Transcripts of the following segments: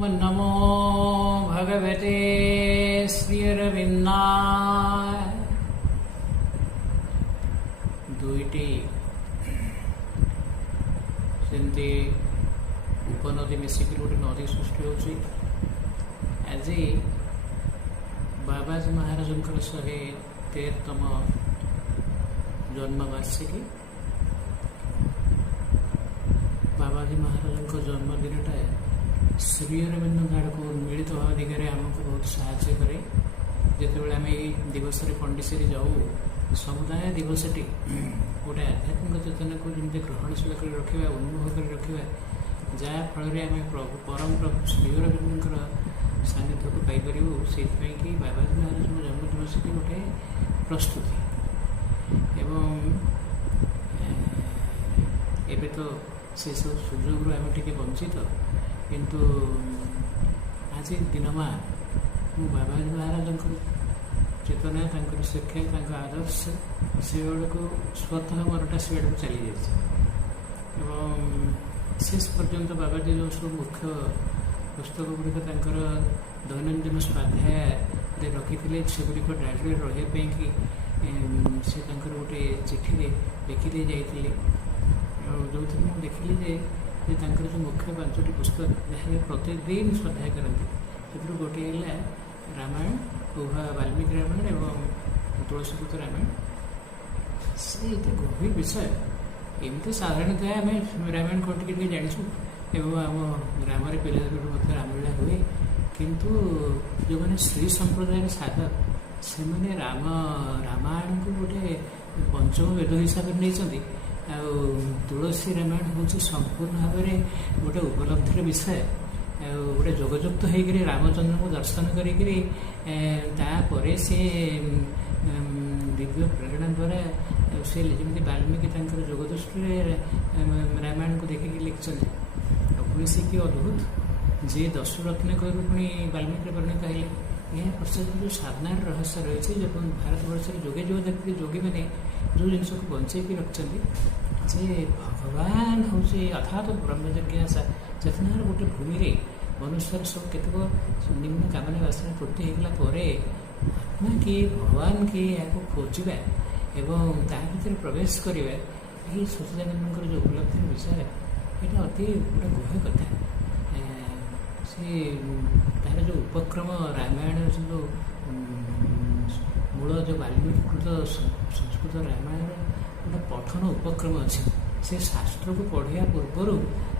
नमो भगवते श्रीअरविन्दाय। दुईटी सेमती उपनदी मिसिक गोटे नदी सृष्टि होची। आज बाबाजी महाराज 113तम जन्मवार्षिकी। बाबाजी महाराज जन्मदिनटा श्री अरविंद आड़क मिलित हवा दिगरे आमको बहुत साहाय्य करे। जितेबाला आम दिवस पंडिचेरी जाऊ समुदाय दिवसटी गोटे आध्यात्मिक चेतना को जमी ग्रहणशील कर रखा, उन्मुख कर रखा, जहाँफल आम प्रभु परम प्रभु श्री अरविंद सानिध्य को पाइपर से बाबाजी महाराज जन्मदिवस की गोटे प्रस्तुति। एवं एबे तो से सब सुजोग आम टे वंचित, किंतु आज दिनमा बाबाजी महाराज चेतना शिक्षा आदर्श से को स्वतः मनटा से चली जाए। शेष पर्यंत बाबाजी जो सब मुख्य पुस्तक गुड़िक दैनंदिन स्वाध्याय रखी से गुड़िक डायरी रही से गोटे चिठी लिखी दे जाइए। जो देखिली जो मुख्य 5टी पुस्तक जहाँ प्रतिदिन स्वाध्याय करते से गोटे है रामायण, उभा वाल्मीकि रामायण एवं तुलसीपुत्र रामायण। से गभीर विषय एमती साधारणतः आम रामायण कौन टे जाचु एवं आम ग्राम पिला रामलीला हुए, किंतु जो मैंने श्री संप्रदाय साधक से रामायण को गोटे पंचम वेद हिसाब से नहीं। तुलसी रामायण हूँ संपूर्ण भाव में गोटे उपलब्धिर विषय। गोटे जोगजुक्त होकर रामचंद्र को दर्शन कर से दिव्य प्रेरणा द्वारा से जमी वाल्मीकि जोगदृष्टि रामायण को देखिए लिखिं। पुणी से कि अद्भुत जे दशरत्न कहू पुणी वाल्मीकि परिणत है। यह पश्चात जो साधनार रहस्य रही है, जब भारतवर्ष जोगे जो देखते जोगी मैंने जो जिनस को बंचे रखिंट जे भगवान हूँ अर्थात ब्रह्म जिज्ञासा चेतनार गोटे भूमि रे मनुष्य सब केतक निम्न कामना वासना पूर्ति होगला आत्मा किए भगवान किए या खोजा एवं ता भर प्रवेश करवा यही सचिदानंद जो उपलब्धि विषय यहाँ अति गोटे गुह्य कथा। से तार जो उपक्रम रामायण जो मूल जो वाल्मीकिकृत संस्कृत रामायण गोटे पठन उपक्रम अच्छी। से शास्त्र को पढ़िया पूर्वर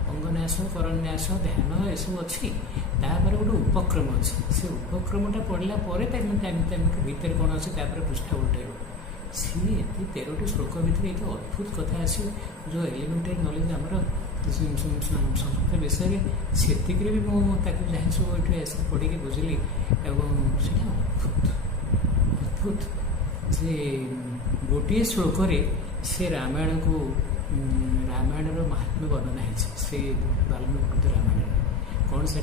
अंगन्यास करन्यास ध्यान एसब अच्छी गोटे उपक्रम अच्छी। से उपक्रमटा पढ़ला भितर कौन अच्छे पृष्ठा उल्टेब सी 13टी श्लोक भितर ये अद्भुत कथा अच्छी जो एलिमेंटारी नॉलेज आमर संस्कृत विषय से भी मुझे जहाँ सब ये पढ़ी बुझिली एवं से अद्भुत अद्भुत जे गोटे श्लोक से रामायण को रामायण महात्म्य वर्णना है से वाल्मीकि रामायण कौन से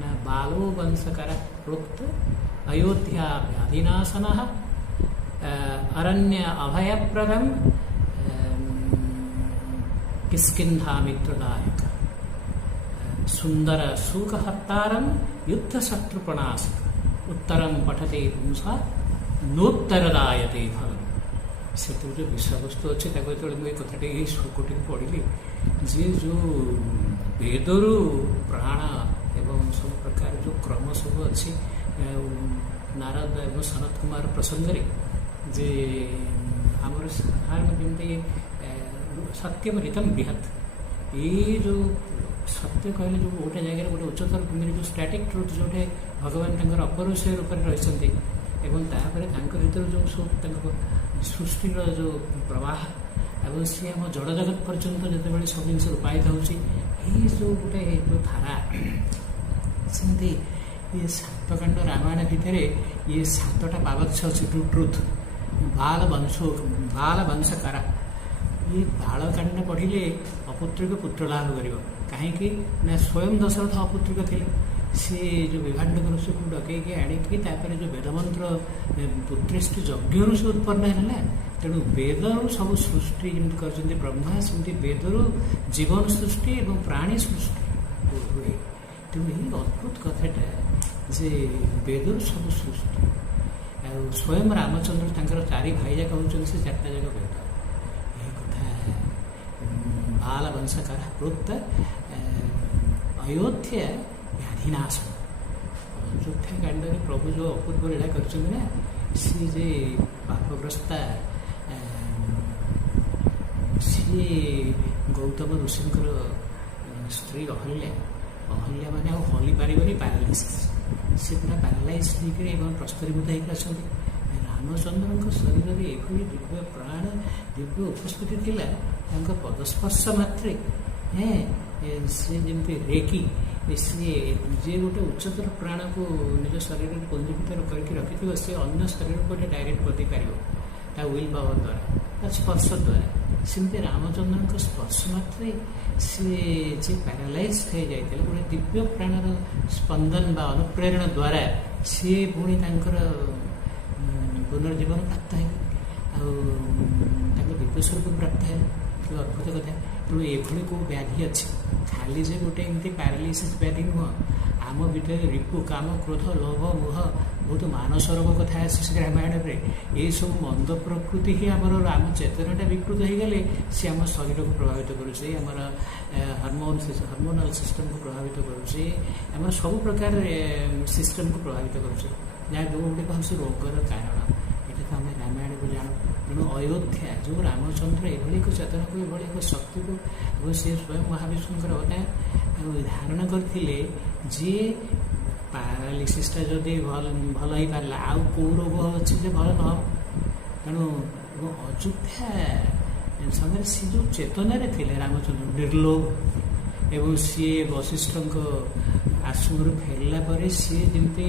ना बालो वंशकार प्रोक्त अयोध्या व्याधिनाशन अरण्य अभयप्रदम किष्किंधा मित्रदायक सुंदर सुखहत्तारम युद्ध शत्रुपणासक उत्तरम पठते पुंसा नोत्तरदायते फलम। से जो विषय वस्तु अच्छे मुझे कथाटे ये श्लोकटी पढ़ी जे जो वेदर प्राण एवं सब प्रकार जो क्रम सब अच्छी नारद एवं सनत कुमार प्रसंग जे आमर साधारण जमी सत्यम हितम बृहत ये जो सत्य कहले जो गोटे जगह गोटे उच्चतर भूमि जो स्टैटिक ट्रुथ जोटे भगवान अपरुषय रूप में रही एवं तापर भर जो सब सृष्टिर जो प्रवाह एवं सी आम जड़ जगत पर्यंत जिते सब जिन रूपायित होती जो गोटे जो धारा सेमती ये 7 कांड रामायण भितर ये 7टा पावत्स्य अच्छी ट्रुथ बाल वंशकारा ये बाल कांड पढ़िले अपुत्रिक पुत्र लाभ कर कहीं स्वयं दशरथ अपुत्रिक थे। सी जो विभाण्डक ऋषि को डकैकी आणिकी जो वेदमंत्र पुत्रेष्टि यज्ञ से उत्पन्न है। तेणु वेद सब सृष्टि जमी कर ब्रह्मा सेमती वेदर जीवन सृष्टि और प्राणी सृष्टि हुए। ତେଣୁ ଏହି ଅଦ୍ଭୁତ କଥାଟା ଯେ ବେଦରୁ ସବୁ ସୃଷ୍ଟି ଆଉ ସ୍ୱୟଂ ରାମଚନ୍ଦ୍ର ତାଙ୍କର 4 ଭାଇ ଯାକ ହେଉଛନ୍ତି ସେ 4ଟା ଯାକ ବେଦ। ଏହି କଥା ବାଲ ବଂଶକାର ପ୍ରୋକ୍ତ ଅଯୋଧ୍ୟା ବ୍ୟାଧିନାଶ। ଅଯୋଧ୍ୟା କାଣ୍ଡରେ ପ୍ରଭୁ ଯେଉଁ ଅପୂର୍ବ ଲୀଳା କରିଛନ୍ତି ନା, ସିଏ ଯେ ପାପଗ୍ରସ୍ତା ସିଏ ଗୌତମ ଋଷିଙ୍କର ସ୍ତ୍ରୀ ଅହଲ୍ୟା ମାନେ ଆଉ ହଲି ପାରିବନି, ପାରାଲିସିସ୍। ସେ ପୁରା ପାରାଲାଇଜ୍ ହେଇକରି ଏବଂ ପ୍ରସ୍ତରୀଭୂତ ହେଇକି ଅଛନ୍ତି। ରାମଚନ୍ଦ୍ରଙ୍କ ଶରୀରରେ ଏଭଳି ଦିବ୍ୟ ପ୍ରାଣ ଦିବ୍ୟ ଉପସ୍ଥିତି ଥିଲା, ତାଙ୍କ ପଦସ୍ପର୍ଶ ମାତ୍ରେ ସେ ଯେମିତି ରେକି ସିଏ ଯିଏ ଗୋଟେ ଉଚ୍ଚତର ପ୍ରାଣକୁ ନିଜ ଶରୀରରେ ପଞ୍ଜୀକୃତ କରିକି ରଖିଥିବ, ସେ ଅନ୍ୟ ଶରୀରକୁ ଗୋଟେ ଡାଇରେକ୍ଟ କରିପାରିବ ତା ୱିଲ୍ ପାୱାର ଦ୍ୱାରା, ତା ସ୍ପର୍ଶ ଦ୍ୱାରା। ସେମିତି ରାମଚନ୍ଦ୍ରଙ୍କ ସ୍ପର୍ଶ ମାତ୍ରେ ସିଏ ଯେ ପ୍ୟାରାଲାଇଜ୍ ହେଇଯାଇଥିଲେ, ଗୋଟେ ଦିବ୍ୟ ପ୍ରାଣର ସ୍ପନ୍ଦନ ବା ଅନୁପ୍ରେରଣ ଦ୍ୱାରା ସିଏ ପୁଣି ତାଙ୍କର ପୁନର୍ଜୀବନ ପ୍ରାପ୍ତ ହେଲେ ଆଉ ତାଙ୍କ ଦିବ୍ୟ ସ୍ୱରୂପ ପ୍ରାପ୍ତ ହେଲେ। କି ଅଦ୍ଭୁତ କଥା। ତେଣୁ ଏଭଳି କେଉଁ ବ୍ୟାଧି ଅଛି, ଖାଲି ଯେ ଗୋଟେ ଏମିତି ପ୍ୟାରାଲିସିସ୍ ବ୍ୟାଧି ନୁହଁ। ଆମ ଭିତରେ ରିପୁ, କାମ, କ୍ରୋଧ, ଲୋଭ, ମୋହ, ବହୁତ ମାନସ ରୋଗ କଥା ଆସିଛି ରାମାୟଣରେ। ଏହିସବୁ ମନ୍ଦ ପ୍ରକୃତି ହିଁ ଆମର ଆମ ଚେତନାଟା ବିକୃତ ହେଇଗଲେ ସେ ଆମ ଶରୀରକୁ ପ୍ରଭାବିତ କରୁଛି, ଆମର ହର୍ମୋନାଲ ସିଷ୍ଟମକୁ ପ୍ରଭାବିତ କରୁଛି, ଆମର ସବୁ ପ୍ରକାର ସିଷ୍ଟମକୁ ପ୍ରଭାବିତ କରୁଛି, ଯାହା ଯେଉଁଗୁଡ଼ିକ ହେଉଛି ରୋଗର କାରଣ। ଏଇଟା ତ ଆମେ ରାମାୟଣକୁ ଜାଣୁ। ତେଣୁ ଅଯୋଧ୍ୟା ଯେଉଁ ରାମଚନ୍ଦ୍ର ଏଭଳି ଏକ ଚେତନାକୁ, ଏଭଳି ଏକ ଶକ୍ତିକୁ ଏବଂ ସେ ସ୍ୱୟଂ ମହାବିଷ୍ଣୁଙ୍କର ଅବତାର ଧାରଣ କରିଥିଲେ, ଯିଏ ପାରାଲିସିସ୍ଟା ଯଦି ଭଲ ହେଇପାରିଲା, ଆଉ କେଉଁ ରୋଗ ଅଛି ଯେ ଭଲ ନ ହେବ। ତେଣୁ ଅଯୋଧ୍ୟା ସମୟରେ ସେ ଯେଉଁ ଚେତନାରେ ଥିଲେ ରାମଚନ୍ଦ୍ର ନିର୍ଲୋଭ, ଏବଂ ସିଏ ବଶିଷ୍ଠଙ୍କ ଆଶ୍ରମରୁ ଫେରିଲା ପରେ ସିଏ ଯେମିତି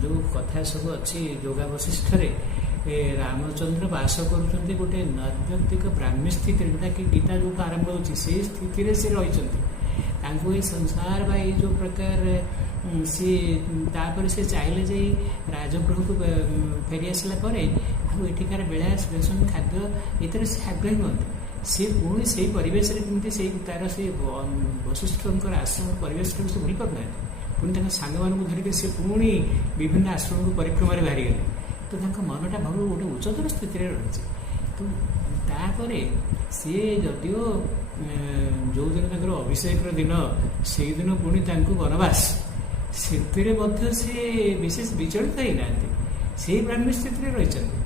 ଯେଉଁ କଥା ସବୁ ଅଛି ଯୋଗା ବଶିଷ୍ଠରେ, ରାମଚନ୍ଦ୍ର ବାସ କରୁଛନ୍ତି ଗୋଟେ ନୈର୍ବ୍ୟକ୍ତିକ ବ୍ରାହ୍ମୀ ସ୍ଥିତିରେ, ଯେଉଁଟାକି ଗୀତା ଯେଉଁଠୁ ଆରମ୍ଭ ହେଉଛି ସେଇ ସ୍ଥିତିରେ ସେ ରହିଛନ୍ତି। ତାଙ୍କୁ ଏଇ ସଂସାର ବା ଏଇ ଯେଉଁ ପ୍ରକାର ସିଏ ତାପରେ ସେ ଚାହିଁଲେ ଯେ ରାଜଗୃହକୁ ଫେରିଆସିଲା ପରେ ଆଉ ଏଠିକାର ବିଳାସ ବେସନ ଖାଦ୍ୟ ଏଥିରେ ସେ ଆଗ୍ରହୀ ନୁହନ୍ତି। ସେ ପୁଣି ସେଇ ପରିବେଶରେ କେମିତି ସେଇ ତାର ସେ ବଶିଷ୍ଠଙ୍କର ଆଶ୍ରମ ପରିବେଶଟାକୁ ସେ ଭୁଲି ପାରୁନାହାନ୍ତି। ପୁଣି ତାଙ୍କ ସାଙ୍ଗମାନଙ୍କୁ ଧରିକି ସେ ପୁଣି ବିଭିନ୍ନ ଆଶ୍ରମକୁ ପରିକ୍ରମାରେ ବାହାରିଗଲେ। ତ ତାଙ୍କ ମନଟା ଭଲ ଗୋଟେ ଉଚ୍ଚତର ସ୍ଥିତିରେ ରହିଛି। ତ ତାପରେ ସିଏ ଯଦିଓ ଯେଉଁଦିନ ତାଙ୍କର ଅଭିଷେକର ଦିନ, ସେଇଦିନ ପୁଣି ତାଙ୍କୁ ବନବାସ, ସେଥିରେ ମଧ୍ୟ ସେ ବିଶେଷ ବିଚଳିତ ହେଇନାହାନ୍ତି, ସେଇ ବ୍ରାହ୍ମୀ ସ୍ଥିତିରେ ରହିଛନ୍ତି।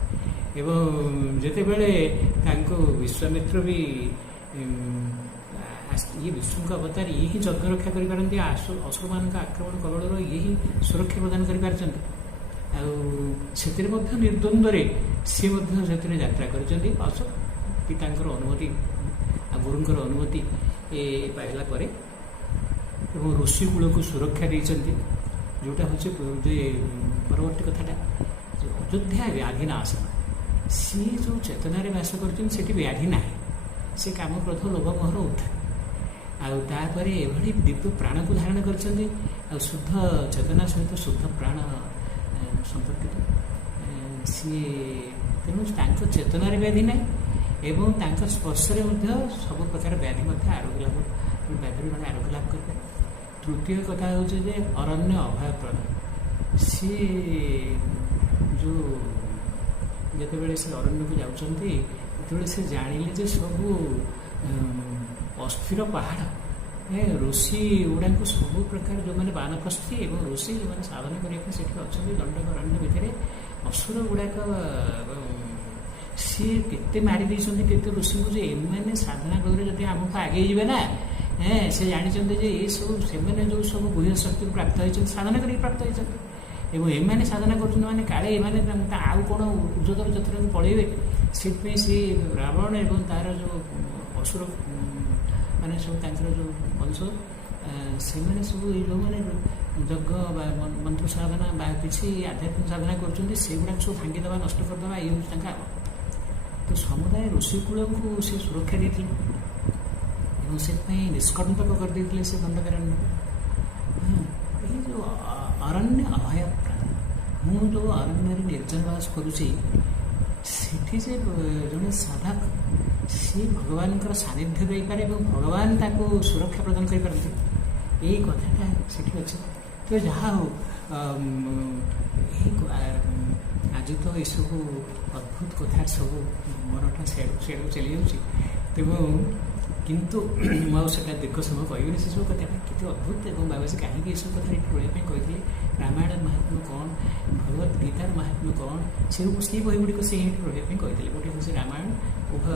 ଏବଂ ଯେତେବେଳେ ତାଙ୍କୁ ବିଶ୍ୱାମିତ୍ର ବି ଇଏ ବିଷ୍ଣୁଙ୍କ ଅବତାର, ଇଏ ହିଁ ଯଜ୍ଞ ରକ୍ଷା କରିପାରନ୍ତି, ଅସୁରମାନଙ୍କ ଆକ୍ରମଣ କବଳରୁ ଇଏ ହିଁ ସୁରକ୍ଷା ପ୍ରଦାନ କରିପାରିଛନ୍ତି, ଆଉ ସେଥିରେ ମଧ୍ୟ ନିର୍ଦ୍ୱନ୍ଦ୍ୱରେ ସିଏ ମଧ୍ୟ ସେଥିରେ ଯାତ୍ରା କରିଛନ୍ତି। ପିତାଙ୍କର ଅନୁମତି ଆଉ ଗୁରୁଙ୍କର ଅନୁମତି ପାଇଲା ପରେ, ଏବଂ ଋଷି କୂଳକୁ ସୁରକ୍ଷା ଦେଇଛନ୍ତି। ଯେଉଁଟା ହେଉଛି ଯେ ପରବର୍ତ୍ତୀ କଥାଟା, ଅଯୋଧ୍ୟା ବ୍ୟାଧିନାଶ। ସିଏ ଯେଉଁ ଚେତନାରେ ବାସ କରୁଛନ୍ତି ସେଠି ବ୍ୟାଧି ନାହିଁ, ସେ କାମ, କ୍ରୋଧ, ଲୋଭ, ମୋହର ଉଦ୍ଧାର। ଆଉ ତାପରେ ଏଭଳି ଦିବ୍ୟ ପ୍ରାଣକୁ ଧାରଣ କରିଛନ୍ତି, ଆଉ ଶୁଦ୍ଧ ଚେତନା ସହିତ ଶୁଦ୍ଧ ପ୍ରାଣ ସମ୍ପର୍କିତ ସିଏ। ତେଣୁ ତାଙ୍କ ଚେତନାରେ ବ୍ୟାଧି ନାହିଁ ଏବଂ ତାଙ୍କ ସ୍ପର୍ଶରେ ମଧ୍ୟ ସବୁ ପ୍ରକାର ବ୍ୟାଧି ମଧ୍ୟ ଆରୋଗ୍ୟ ଲାଭ, ବ୍ୟାଧିରୁ ମାନେ ଆରୋଗ୍ୟ ଲାଭ କରିପାରେ। ତୃତୀୟ କଥା ହେଉଛି ଯେ ଅରଣ୍ୟ ଅଭୟପ୍ରଦ। ସିଏ ଯେଉଁ ଯେତେବେଳେ ସେ ଅରଣ୍ୟକୁ ଯାଉଛନ୍ତି, ଯେତେବେଳେ ସେ ଜାଣିଲେ ଯେ ସବୁ ଅସ୍ଥିର ପାହାଡ଼, ଋଷି ଗୁଡ଼ାଙ୍କୁ ସବୁ ପ୍ରକାର ଯେଉଁମାନେ ବାନପ୍ରସ୍ଥୀ ଏବଂ ଋଷି ଯେଉଁମାନେ ସାଧନ କରିବା ପାଇଁ ସେଠି ଅଛନ୍ତି ଦଣ୍ଡକ ଅରଣ୍ୟ ଭିତରେ, ଅସୁର ଗୁଡ଼ାକ ସିଏ କେତେ ମାରି ଦେଇଛନ୍ତି କେତେ ଋଷିଙ୍କୁ, ଯେ ଏମାନେ ସାଧନା କରିବେ ଯଦି ଆମକୁ ଆଗେଇ ଯିବେ ନା, ସେ ଜାଣିଛନ୍ତି ଯେ ଏସବୁ ସେମାନେ ଯେଉଁ ସବୁ ଗୁହ୍ୟ ଶକ୍ତିକୁ ପ୍ରାପ୍ତ ହେଇଛନ୍ତି, ସାଧନା କରିକି ପ୍ରାପ୍ତ ହେଇଛନ୍ତି, ଏବଂ ଏମାନେ ସାଧନା କରୁଛନ୍ତି ମାନେ କାଳେ ଏମାନେ ଆଉ କ'ଣ ଉଚ୍ଚତର ଯାତ୍ରାକୁ ପଳେଇବେ। ସେଥିପାଇଁ ସେ ରାବଣ ଏବଂ ତାର ଯେଉଁ ଅସୁର ମାନେ ସବୁ ତାଙ୍କର ଯେଉଁ ବଂଶ, ସେମାନେ ସବୁ ଏଇ ଯେଉଁମାନେ ଯଜ୍ଞ ବା ମନ୍ତ୍ର ସାଧନା ବା କିଛି ଆଧ୍ୟାତ୍ମିକ ସାଧନା କରୁଛନ୍ତି, ସେଗୁଡ଼ାକ ସବୁ ଭାଙ୍ଗିଦେବା, ନଷ୍ଟ କରିଦେବା, ଏଇ ହେଉଛି ତାଙ୍କ ଆଗ। ତ ସମୁଦାୟ ଋଷିକୂଳଙ୍କୁ ସେ ସୁରକ୍ଷା ଦେଇଥିଲେ ଏବଂ ସେଥିପାଇଁ ନିଷ୍କଣ୍ଟକ କରିଦେଇଥିଲେ ସେ ଦଣ୍ଡକାରଣ୍ୟ। ଏଇ ଯେଉଁ ଅରଣ୍ୟ ଅଭୟପ୍ରଦ, ମୁଁ ଯେଉଁ ଅରଣ୍ୟରେ ନିର୍ଜନ ବାସ କରୁଛି, ସେଠି ଯେ ଜଣେ ସାଧକ ସିଏ ଭଗବାନଙ୍କର ସାନ୍ନିଧ୍ୟ ଦେଇପାରେ ଏବଂ ଭଗବାନ ତାକୁ ସୁରକ୍ଷା ପ୍ରଦାନ କରିପାରନ୍ତି। ଏଇ କଥାଟା ସେଠି ଅଛି। ତ ଯାହା ହଉ ଆଜି ତ ଏସବୁ ଅଦ୍ଭୁତ କଥା ସବୁ ମନଟା ସେଆଡ଼କୁ ଚାଲିଯାଉଛି, ତେଣୁ କିନ୍ତୁ ମୁଁ ଆଉ ସେଟା ଦୀର୍ଘ ସମୟ କହିବିନି। ସେସବୁ କଥାଟା କେତେ ଅଦ୍ଭୁତ ଏବଂ ବାବାଜୀ କାହିଁକି ଏସବୁ କଥା ଏଠି ରହିବା ପାଇଁ କହିଥିଲେ, ରାମାୟଣର ମାହାତ୍ମ୍ୟ କ'ଣ, ଭଗବତ ଗୀତାର ମାହାତ୍ମ୍ୟ କ'ଣ, ସେଇ ବହି ଗୁଡ଼ିକ ସେ ଏଠି ରହିବା ପାଇଁ କହିଥିଲେ। ଗୋଟେ ହେଉଛି ରାମାୟଣ, ଉଭୟ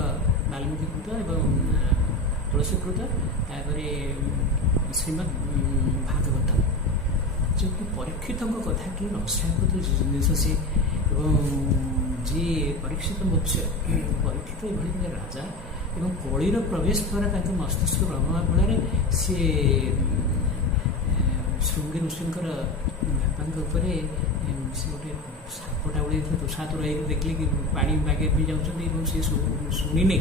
ବାଲ୍ମୀକିକୃତ ଏବଂ ତୁଳସୀକୃତ, ତାପରେ ଶ୍ରୀମଦ୍ ଭାଗବତ, ଯେଉଁଠି ପରୀକ୍ଷିତଙ୍କ କଥା କି ରସାୟକୃତ ଜିନିଷ ସିଏ, ଏବଂ ଯିଏ ପରୀକ୍ଷିତ ମୁଖ୍ୟ ପରୀକ୍ଷିତ ଏଭଳି ଜଣେ ରାଜା ଏବଂ କଳିର ପ୍ରବେଶ ଦ୍ୱାରା ତାଙ୍କ ମସ୍ତିଷ୍କ ପ୍ରଭାବ ଫଳରେ ସିଏ ଶୃଙ୍ଗୀ ଋଷିଙ୍କର ବାପାଙ୍କ ଉପରେ ସେ ଗୋଟେ ସାପଟା ଉଡ଼େଇଥିଲେ, ତୁଷାତୁର ହେଇକି ଦେଖିଲେ କି ପାଣି ମାଗିବା ପାଇଁ ଯାଉଛନ୍ତି ଏବଂ ସିଏ ଶୁଣିନି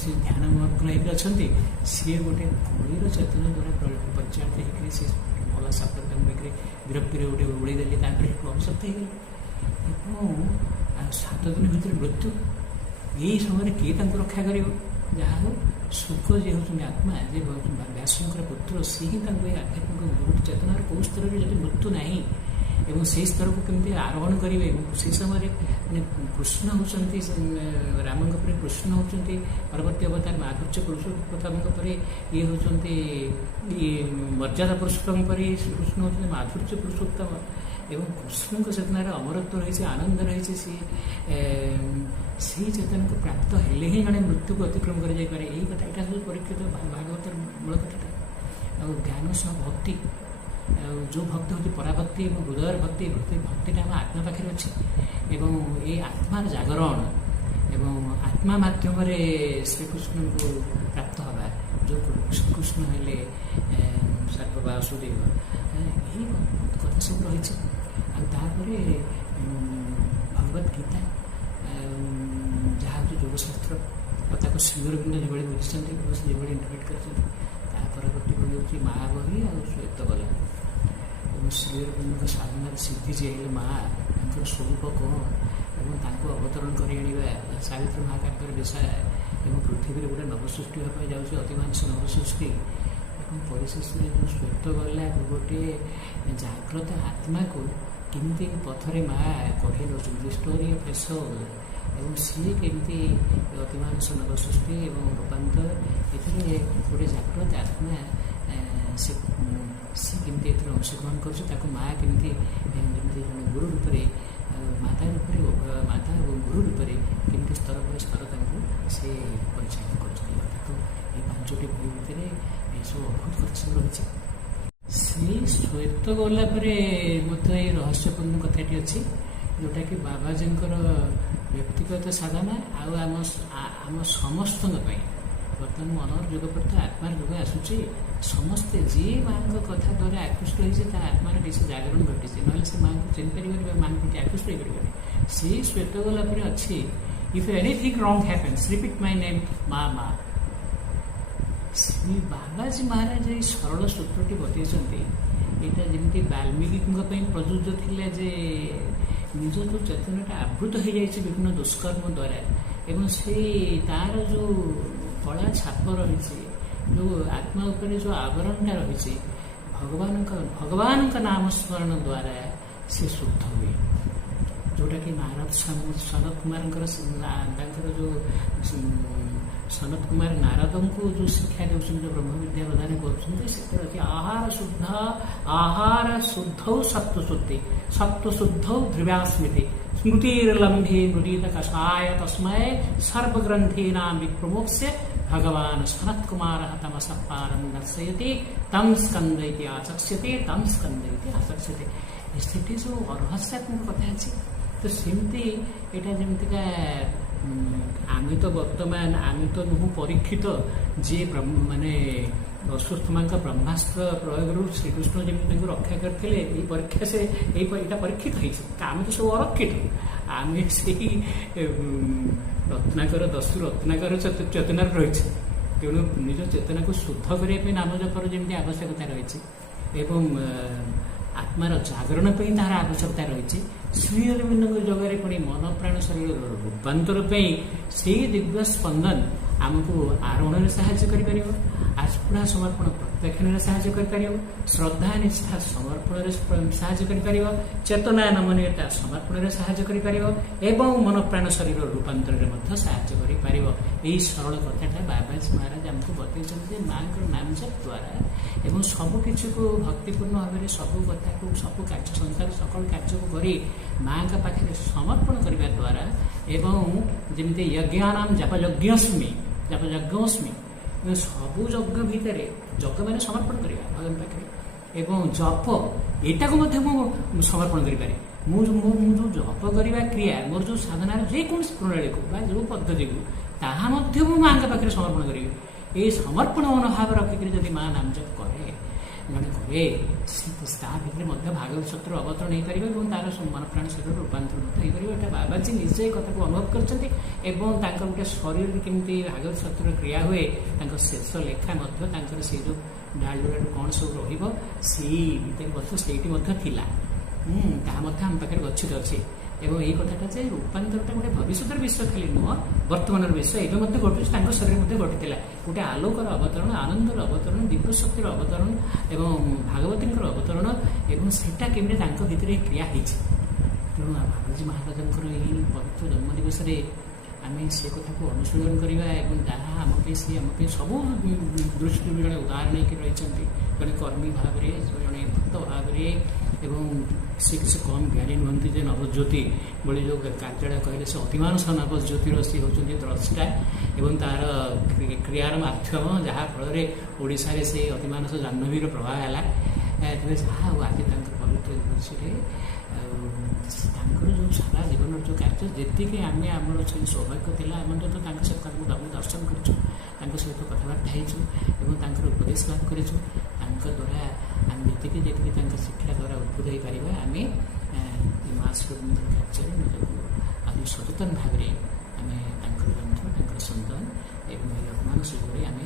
ସେ ଧ୍ୟାନ ମଗ୍ନ ହେଇକି ଅଛନ୍ତି। ସିଏ ଗୋଟେ କଳିର ଚେତନା ଦ୍ୱାରା ପରିଚାଳିତ ହେଇକରି ସେ ଭଲ ସାପଟା ତାଙ୍କୁ ଦେଖିଲେ ବିରକ୍ତିରେ ଗୋଟେ ଉଡ଼େଇ ଦେଲେ, ତାପରେ ଅଭିଶପ୍ତ ହେଇଗଲେ ଏବଂ 7 ଦିନ ଭିତରେ ମୃତ୍ୟୁ। ଏଇ ସମୟରେ କିଏ ତାଙ୍କୁ ରକ୍ଷା କରିବ? ଯାହା ହଉ ଶୁକ ଯିଏ ହେଉଛନ୍ତି ଆତ୍ମା, ଯେ ବ୍ୟାସଙ୍କର ପୁତ୍ର, ସିଏ ହିଁ ତାଙ୍କୁ ଏ ଆଧ୍ୟାତ୍ମିକ ଗୋଟେ ଚେତନାର କେଉଁ ସ୍ତରରେ ଯଦି ମୃତ୍ୟୁ ନାହିଁ ଏବଂ ସେହି ସ୍ତରକୁ କେମିତି ଆରୋହଣ କରିବେ। ଏବଂ ସେହି ସମୟରେ ମାନେ କୃଷ୍ଣ ହେଉଛନ୍ତି ରାମଙ୍କ ପରେ କୃଷ୍ଣ ହେଉଛନ୍ତି ପରବର୍ତ୍ତୀ ଅବତାର ମାଧୁର୍ଯ୍ୟ ପୁରୁଷୋତ୍ତମଙ୍କ ପରେ ଇଏ ହେଉଛନ୍ତି ମର୍ଯ୍ୟାଦା ପୁରୁଷୋତ୍ତମ ପରେ କୃଷ୍ଣ ହେଉଛନ୍ତି ମାଧୁର୍ଯ୍ୟ ପୁରୁଷୋତ୍ତମ ଏବଂ କୃଷ୍ଣଙ୍କ ଚେତନାର ଅମରତ୍ୱ ରହିଛି, ଆନନ୍ଦ ରହିଛି। ସେହି ଚେତନାକୁ ପ୍ରାପ୍ତ ହେଲେ ହିଁ ଜଣେ ମୃତ୍ୟୁକୁ ଅତିକ୍ରମ କରାଯାଇପାରେ। ଏଇ କଥା ଏଇଟା ସବୁ ପରୀକ୍ଷିତ ଭାଗବତର ମୂଳ କଥାଟା। ଆଉ ଜ୍ଞାନ ସହ ଭକ୍ତି, ଆଉ ଯେଉଁ ଭକ୍ତି ହେଉଛି ପରାଭକ୍ତି ଏବଂ ହୃଦୟର ଭକ୍ତି, ଭକ୍ତିଟା ଆମ ଆତ୍ମା ପାଖରେ ଅଛି ଏବଂ ଏଇ ଆତ୍ମାର ଜାଗରଣ ଏବଂ ଆତ୍ମା ମାଧ୍ୟମରେ ଶ୍ରୀକୃଷ୍ଣଙ୍କୁ ପ୍ରାପ୍ତ ହେବା, ଯେଉଁ ଶ୍ରୀକୃଷ୍ଣ ହେଲେ ସର୍ବବାସୁଦେବ, ଏହି କଥା ସବୁ ରହିଛି। ଆଉ ତାପରେ ଭଗବତ ଗୀତା ଯାହା ହେଉଛି ଯୋଗଶାସ୍ତ୍ର, ଆଉ ତାକୁ ଶ୍ରୀଅରବିନ୍ଦ ଯେଭଳି ବୁଝିଛନ୍ତି ଯେଭଳି ଇଣ୍ଟରପ୍ରେଟ୍ କରିଛନ୍ତି। ତା ପରବର୍ତ୍ତୀ ବହି ହେଉଛି ମା ବହି ଆଉ ଶ୍ୱେତଗଲା ଏବଂ ଶ୍ରୀଅରବିନ୍ଦଙ୍କ ସାଧନାର ସିଦ୍ଧି ଯିଏ ହେଲେ ମା, ତାଙ୍କର ସ୍ୱରୂପ କ'ଣ ଏବଂ ତାଙ୍କୁ ଅବତରଣ କରି ଆଣିବା ସାବିତ୍ରୀ ମହାକାବ୍ୟର ବିଷୟ ଏବଂ ପୃଥିବୀରେ ଗୋଟେ ନବସୃଷ୍ଟି ହେବା ପାଇଁ ଯାଉଛି ଅତିମାଂସ ନବସୃଷ୍ଟି ଏବଂ ପରିଶେଷରେ ଯେଉଁ ଶ୍ୱେତଗଲା ଗୋଟିଏ ଜାଗ୍ରତ ଆତ୍ମାକୁ କେମିତି ପଥରେ ମା କଢ଼େଇ ନେଉଛନ୍ତି, ଷ୍ଟୋରି ଅଫ୍ ଏ ସୋଲ୍, ଏବଂ ସିଏ କେମିତି ଅତିମାଂସ ନବସୃଷ୍ଟି ଏବଂ ରୂପାନ୍ତର, ଏଥିରେ ଗୋଟେ ଜାଗ୍ରତ ଆତ୍ମା ସେ କେମିତି ଏଥିରେ ଅଂଶଗ୍ରହଣ କରୁଛି, ତାକୁ ମା କେମିତି ଯେମିତି ଜଣେ ଗୁରୁ ରୂପରେ ମାତା ରୂପରେ ମାତା ଏବଂ ଗୁରୁ ରୂପରେ କେମିତି ସ୍ତର ପରେ ସ୍ତର ତାଙ୍କୁ ସେ ପରିଚାଳିତ କରୁଛନ୍ତି। ଏ କଥା ତ ଏଇ 5ଟି ବହି ଭିତରେ ଏସବୁ ଅଦ୍ଭୁତ କଥା ସବୁ ରହିଛି। ସେଇ ଶ୍ୱେତ ଗଲା ପରେ ମଧ୍ୟ ଏଇ ରହସ୍ୟପୂର୍ଣ୍ଣ କଥାଟି ଅଛି, ଯେଉଁଟାକି ବାବାଜୀଙ୍କର ବ୍ୟକ୍ତିଗତ ସାଧନା ଆଉ ଆମ ସମସ୍ତଙ୍କ ପାଇଁ ବର୍ତ୍ତମାନ ମନର ଯୁଗ ପରେ ତ ଆତ୍ମାର ଯୁଗ ଆସୁଛି। ସମସ୍ତେ ଯିଏ ମାଆଙ୍କ କଥା ଦ୍ୱାରା ଆକୃଷ୍ଟ ହେଇଛି ତା ଆତ୍ମାର କିଛି ଜାଗରଣ ଘଟିଛି, ନହେଲେ ସେ ମାଆଙ୍କୁ ଚିହ୍ନିପାରିବନି ବା ମାଆଙ୍କ ପ୍ରତି ଆକୃଷ୍ଟ ହେଇପାରିବନି। ସେଇ ଶ୍ୱେତ ଗଲା ପରେ ଅଛି, ଇଫ୍ ଏନିଥିଙ୍ଗ ରଙ୍ଗ ହ୍ୟାପେନ୍ସ ରିପିଟ୍ ମାଇ ନେମ୍ ମା ମା। ଶ୍ରୀ ବାବାଜୀ ମହାରାଜ ଏଇ ସରଳ ସୂତ୍ରଟି ବତେଇଛନ୍ତି। ଏଇଟା ଯେମିତି ବାଲ୍ମୀକିଙ୍କ ପାଇଁ ପ୍ରଯୁଜ୍ୟ ଥିଲା ଯେ ନିଜ ଯେଉଁ ଚେତନାଟା ଆବୃତ ହୋଇଯାଇଛି ବିଭିନ୍ନ ଦୁଷ୍କର୍ମ ଦ୍ୱାରା ଏବଂ ସେଇ ତାର ଯେଉଁ କଳା ଛାପ ରହିଛି, ଯେଉଁ ଆତ୍ମା ଉପରେ ଯେଉଁ ଆବରଣଟା ରହିଛି, ଭଗବାନଙ୍କ ନାମ ସ୍ମରଣ ଦ୍ୱାରା ସେ ଶୁଦ୍ଧ ହୁଏ। ଯେଉଁଟାକି ନାରଦ ସନତ କୁମାରଙ୍କର ତାଙ୍କର ଯେଉଁ ସନତ କୁମାର ନାରଦଙ୍କୁ ଯେଉଁ ଶିକ୍ଷା ଦେଉଛନ୍ତି, ଯେଉଁ ବ୍ରହ୍ମବିଦ୍ୟା ପ୍ରଦାନ କରୁଛନ୍ତି, ସେଥିରେ ଅଛି ଆହାର ଶୁଦ୍ଧୌ ସତ୍ତ୍ୱଶୁଦ୍ଧୌ ଧ୍ରୁବାସ୍ମୃତି ସ୍ମୃତିର୍ଲମ୍ଭେ ମୃଡ଼ିତ କଷାୟ ତସ୍ମୈ ସର୍ବଗ୍ରନ୍ଥୀନାଂ ବିପ୍ରମୋକ୍ଷ୍ୟ ଭଗବାନ ସନତ କୁମାର ତମସଃ ପାରଂ ଦର୍ଶୟତି ତଂ ସ୍କନ୍ଦ ଇତି ଆଚକ୍ଷ୍ୟତେ ତଂ ସ୍କନ୍ଦ ଇତି ଆଚକ୍ଷ୍ୟତେ। ସେଠି ସବୁ ରହସ୍ୟାତ୍ମକ କଥା ଅଛି। ତ ସେମିତି ଏଇଟା ଯେମିତିକା ଆମେ ତ ବର୍ତ୍ତମାନ ଆମେ ତ ନୁହଁ ପରୀକ୍ଷିତ, ଯିଏ ମାନେ ଅଶ୍ୱତ୍ଥାମାଙ୍କ ବ୍ରହ୍ମାସ୍ତ୍ର ପ୍ରୟୋଗରୁ ଶ୍ରୀକୃଷ୍ଣ ଯେମିତି ତାଙ୍କୁ ରକ୍ଷା କରିଥିଲେ, ଏଇ ପରୀକ୍ଷା ଏଇଟା ପରୀକ୍ଷିତ ହେଇଛି। ଆମେ ତ ସବୁ ଅରକ୍ଷିତ, ଆମେ ସେଇ ରତ୍ନାକର ଚେତନାରେ ରହିଛି। ତେଣୁ ନିଜ ଚେତନାକୁ ଶୁଦ୍ଧ କରିବା ପାଇଁ ନାମ ଜପର ଯେମିତି ଆବଶ୍ୟକତା ରହିଛି ଏବଂ ଆତ୍ମାର ଜାଗରଣ ପାଇଁ ତାହାର ଆବଶ୍ୟକତା ରହିଛି, ଶ୍ରୀଅରବିନ୍ଦଙ୍କ ଯୋଗରେ ପୁଣି ମନ ପ୍ରାଣ ଶରୀରର ରୂପାନ୍ତର ପାଇଁ ସେଇ ଦିବ୍ୟ ସ୍ପନ୍ଦନ ଆମକୁ ଆରୋହଣରେ ସାହାଯ୍ୟ କରିପାରିବ। ଆସ୍ପୁଡ଼ା ସମର୍ପଣ ଉପାଖ୍ୟାନରେ ସାହାଯ୍ୟ କରିପାରିବ, ଶ୍ରଦ୍ଧା ନିଷ୍ଠା ସମର୍ପଣରେ ସାହାଯ୍ୟ କରିପାରିବ, ଚେତନା ନମନୀୟତା ସମର୍ପଣରେ ସାହାଯ୍ୟ କରିପାରିବ ଏବଂ ମନ ପ୍ରାଣ ଶରୀର ରୂପାନ୍ତରରେ ମଧ୍ୟ ସାହାଯ୍ୟ କରିପାରିବ। ଏହି ସରଳ କଥାଟା ବାବାଜୀ ମହାରାଜ ଆମକୁ ବତେଇଛନ୍ତି ଯେ ମାଙ୍କର ନାମ ଜପ ଦ୍ୱାରା ଏବଂ ସବୁ କିଛିକୁ ଭକ୍ତିପୂର୍ଣ୍ଣ ଭାବରେ ସବୁ କଥାକୁ ସବୁ କାର୍ଯ୍ୟ ସଂସାର ସକଳ କାର୍ଯ୍ୟକୁ କରି ମାଙ୍କ ପାଖରେ ସମର୍ପଣ କରିବା ଦ୍ୱାରା ଏବଂ ଯେମିତି ଯଜ୍ଞାନାମ ଜପଯଜ୍ଞସ୍ମି ସବୁ ଯଜ୍ଞ ଭିତରେ ଯଜ୍ଞ ମାନେ ସମର୍ପଣ କରିବା ଭଗବାନ ପାଖରେ ଏବଂ ଜପ ଏଇଟାକୁ ମଧ୍ୟ ମୁଁ ସମର୍ପଣ କରିପାରେ। ମୁଁ ଯେଉଁ ଜପ କରିବା କ୍ରିୟା ମୋର ଯେଉଁ ସାଧନାର ଯେକୌଣସି ପ୍ରଣାଳୀକୁ ବା ଯେଉଁ ପଦ୍ଧତିକୁ ତାହା ମଧ୍ୟ ମୁଁ ମାଙ୍କ ପାଖରେ ସମର୍ପଣ କରିବି। ଏହି ସମର୍ପଣ ମନୋଭାବ ରଖିକରି ଯଦି ମା ନାମ ଜପ କରେ ଜଣେ କରେ ତା ଭିତରେ ମଧ୍ୟ ଭାଗବତ ସତ୍ୟର ଅବତରଣ ହେଇପାରିବ ଏବଂ ତାର ମନ ପ୍ରାଣ ଶରୀର ରୂପାନ୍ତର ମଧ୍ୟ ହେଇପାରିବ। ଏଇଟା ବାବାଜୀ ନିଜେ ଏ କଥାକୁ ଅନୁଭବ କରିଛନ୍ତି ଏବଂ ତାଙ୍କର ଗୋଟେ ଶରୀରରେ କେମିତି ଭାଗବତ ସତ୍ୟର କ୍ରିୟା ହୁଏ ତାଙ୍କ ଶେଷ ଲେଖା ମଧ୍ୟ ତାଙ୍କର ସେଇ ଯେଉଁ ଡାଳଡୋଳାରୁ କ'ଣ ସବୁ ରହିବ ସେଇ ଭିତରେ ମଧ୍ୟ ସେଇଠି ମଧ୍ୟ ଥିଲା। ତାହା ମଧ୍ୟ ଆମ ପାଖରେ ଗଚ୍ଛିତ ଅଛି ଏବଂ ଏଇ କଥାଟା ଯେ ରୂପାନ୍ତରଟା ଗୋଟେ ଭବିଷ୍ୟତର ବିଷୟ ଖାଲି ନୁହଁ ବର୍ତ୍ତମାନର ବିଷୟ ଏବେ ମଧ୍ୟ ଘଟୁଛି ତାଙ୍କ ଶରୀରରେ ମଧ୍ୟ ଘଟିଥିଲା। ଗୋଟେ ଆଲୋକର ଅବତରଣ ଆନନ୍ଦର ଅବତରଣ ଦିବ୍ୟ ଶକ୍ତିର ଅବତରଣ ଏବଂ ଭାଗବତୀଙ୍କର ଅବତରଣ ଏବଂ ସେଇଟା କେମିତି ତାଙ୍କ ଭିତରେ କ୍ରିୟା ହେଇଛି। ତେଣୁ ବାବାଜୀ ମହାରାଜଙ୍କର ଏହି ପବିତ୍ର ଜନ୍ମ ଦିବସରେ ଆମେ ସେ କଥାକୁ ଅନୁଶୀଳନ କରିବା ଏବଂ ଯାହା ଆମ ପାଇଁ ସେ ଆମ ପାଇଁ ସବୁ ଦୃଷ୍ଟିରୁ ଜଣେ ଉଦାହରଣ ହେଇକି ରହିଛନ୍ତି। ଜଣେ କର୍ମୀ ଭାବରେ ଜଣେ ଭକ୍ତ ଭାବରେ ଏବଂ ସେ କିଛି କମ୍ ଜ୍ଞାନୀ ନୁହନ୍ତି ଯେ ନବଜ୍ୟୋତି ଭଳି ଯେଉଁ କାର୍ଯ୍ୟଟା କହିଲେ ସେ ଅତିମାନସ ନବଜ୍ୟୋତିର ସେ ହେଉଛନ୍ତି ଦ୍ରଷ୍ଟା ଏବଂ ତାର କ୍ରିୟାର ମାଧ୍ୟମ ଯାହାଫଳରେ ଓଡ଼ିଶାରେ ସେ ଅତିମାନସ ଜାହ୍ନବୀର ପ୍ରଭାବ ହେଲା। ତେବେ ଯାହା ଆଉ ଆଜି ତାଙ୍କର ପବିତ୍ର ଦିବସରେ ତାଙ୍କର ଯେଉଁ ସାରା ଜୀବନର ଯେଉଁ କାର୍ଯ୍ୟ ଯେତିକି ଆମେ ଆମର ସେ ସୌଭାଗ୍ୟ ଥିଲା ଆମେ ତ ତାଙ୍କ ସହିତ ତାଙ୍କୁ ଦର୍ଶନ କରିଛୁ ତାଙ୍କ ସହିତ କଥାବାର୍ତ୍ତା ହେଇଛୁ ଏବଂ ତାଙ୍କର ଉପଦେଶ ଲାଭ କରିଛୁ। ତାଙ୍କ ଦ୍ୱାରା ଆମେ ଯେତିକି ତାଙ୍କ ଶିକ୍ଷା ଦ୍ୱାରା ଉଦ୍ଭୁତ ହେଇପାରିବା ଆମେ ମହାଶିବଙ୍କର କାର୍ଯ୍ୟରେ ନିଜକୁ ଆହୁରି ସଚେତନ ଭାବରେ ଆମେ ତାଙ୍କର ବନ୍ଧୁ ତାଙ୍କର ସନ୍ତାନ ଏବଂ ଏହି ଅପମାନ ସୁଯୋଗରେ ଆମେ